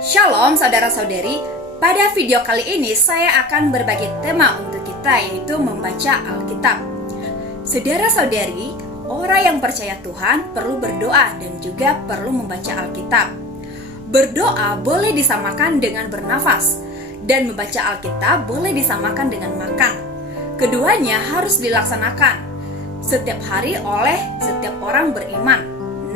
Shalom saudara-saudari, pada video kali ini saya akan berbagi tema untuk kita, yaitu membaca Alkitab. Saudara-saudari, orang yang percaya Tuhan perlu berdoa dan juga perlu membaca Alkitab. Berdoa boleh disamakan dengan bernafas, dan membaca Alkitab boleh disamakan dengan makan. Keduanya harus dilaksanakan setiap hari oleh setiap orang beriman.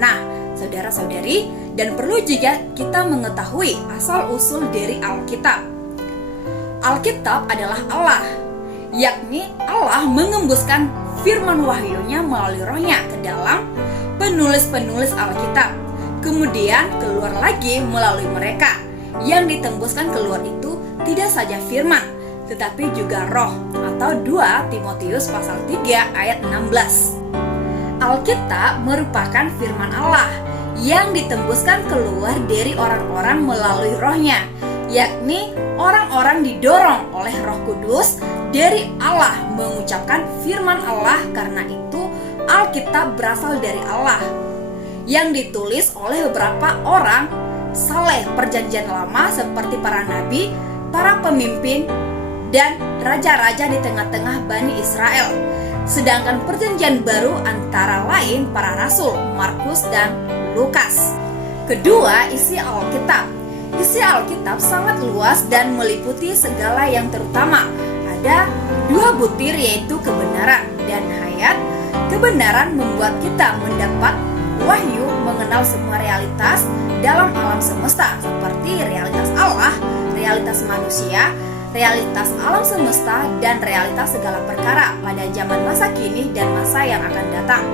Nah, saudara-saudari, dan perlu juga kita mengetahui asal-usul dari Alkitab. Alkitab adalah Allah, yakni Allah mengembuskan firman wahyunya melalui rohnya ke dalam penulis-penulis Alkitab. Kemudian keluar lagi melalui mereka. Yang ditembuskan keluar itu tidak saja firman, tetapi juga roh, atau 2 Timotius pasal 3 ayat 16. Alkitab merupakan firman Allah yang ditembuskan keluar dari orang-orang melalui rohnya, yakni orang-orang didorong oleh Roh Kudus dari Allah mengucapkan firman Allah. Karena itu Alkitab berasal dari Allah, yang ditulis oleh beberapa orang saleh perjanjian lama seperti para nabi, para pemimpin, dan raja-raja di tengah-tengah Bani Israel. Sedangkan perjanjian baru antara lain para rasul Markus dan Lukas. Kedua, isi Alkitab. Isi Alkitab sangat luas dan meliputi segala yang terutama. Ada 2 butir, yaitu kebenaran dan hayat. Kebenaran membuat kita mendapat wahyu mengenal semua realitas dalam alam semesta, seperti realitas Allah, realitas manusia, realitas alam semesta, dan realitas segala perkara pada zaman masa kini dan masa yang akan datang.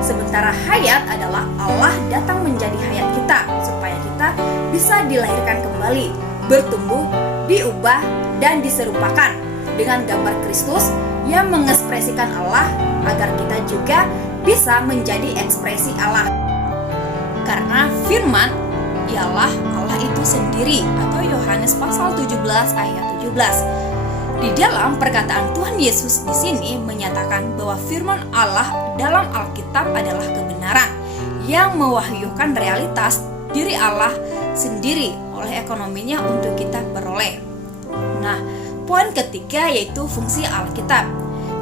Sementara hayat adalah Allah datang menjadi hayat kita, supaya kita bisa dilahirkan kembali, bertumbuh, diubah, dan diserupakan dengan gambar Kristus yang mengekspresikan Allah, agar kita juga bisa menjadi ekspresi Allah. Karena firman ialah Allah itu sendiri, atau Yohanes pasal 17 ayat 17. Di dalam perkataan Tuhan Yesus di sini menyatakan bahwa firman Allah dalam Alkitab adalah kebenaran yang mewahyukan realitas diri Allah sendiri oleh ekonominya untuk kita peroleh. Nah, poin ketiga yaitu fungsi Alkitab.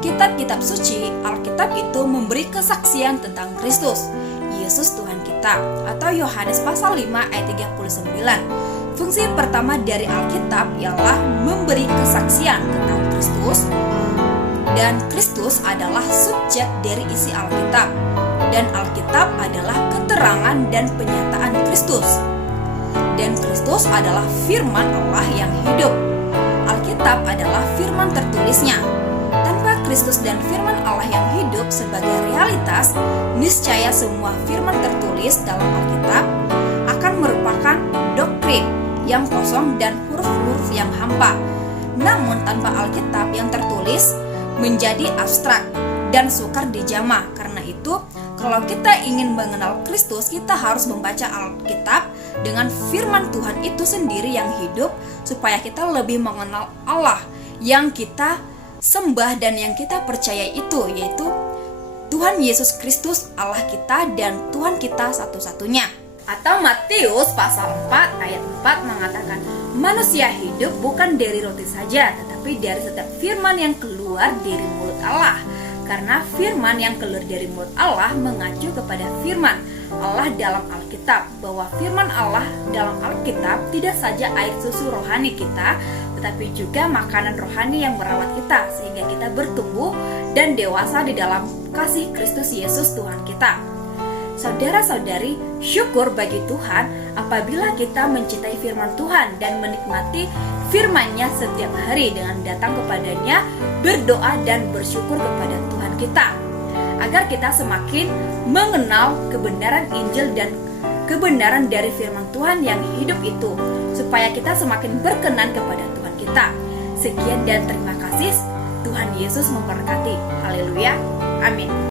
Kitab-kitab suci Alkitab itu memberi kesaksian tentang Kristus, Yesus Tuhan kita, atau Yohanes pasal 5 ayat 39. Fungsi pertama dari Alkitab ialah memberi kesaksian tentang Kristus, dan Kristus adalah subjek dari isi Alkitab, dan Alkitab adalah keterangan dan penyataan Kristus, dan Kristus adalah firman Allah yang hidup. Alkitab adalah firman tertulisnya. Tanpa Kristus dan firman Allah yang hidup sebagai realitas, niscaya semua firman tertulis dalam Alkitab akan merupakan doktrin yang kosong dan huruf-huruf yang hampa. Namun tanpa Alkitab yang tertulis menjadi abstrak dan sukar dijamah. Karena itu, kalau kita ingin mengenal Kristus, kita harus membaca Alkitab dengan firman Tuhan itu sendiri yang hidup, supaya kita lebih mengenal Allah yang kita sembah dan yang kita percaya itu, yaitu Tuhan Yesus Kristus, Allah kita dan Tuhan kita satu-satunya. Atau Matius pasal 4 ayat 4 mengatakan, manusia hidup bukan dari roti saja, tetapi dari setiap firman yang keluar dari mulut Allah. Karena firman yang keluar dari mulut Allah mengacu kepada firman Allah dalam Alkitab, bahwa firman Allah dalam Alkitab tidak saja air susu rohani kita, tetapi juga makanan rohani yang merawat kita, sehingga kita bertumbuh dan dewasa di dalam kasih Kristus Yesus Tuhan kita. Saudara-saudari, syukur bagi Tuhan apabila kita mencintai firman Tuhan dan menikmati firman-Nya setiap hari dengan datang kepadanya, berdoa dan bersyukur kepada Tuhan kita, agar kita semakin mengenal kebenaran Injil dan kebenaran dari firman Tuhan yang hidup itu, supaya kita semakin berkenan kepada Tuhan kita. Sekian dan terima kasih. Tuhan Yesus memberkati. Haleluya. Amin.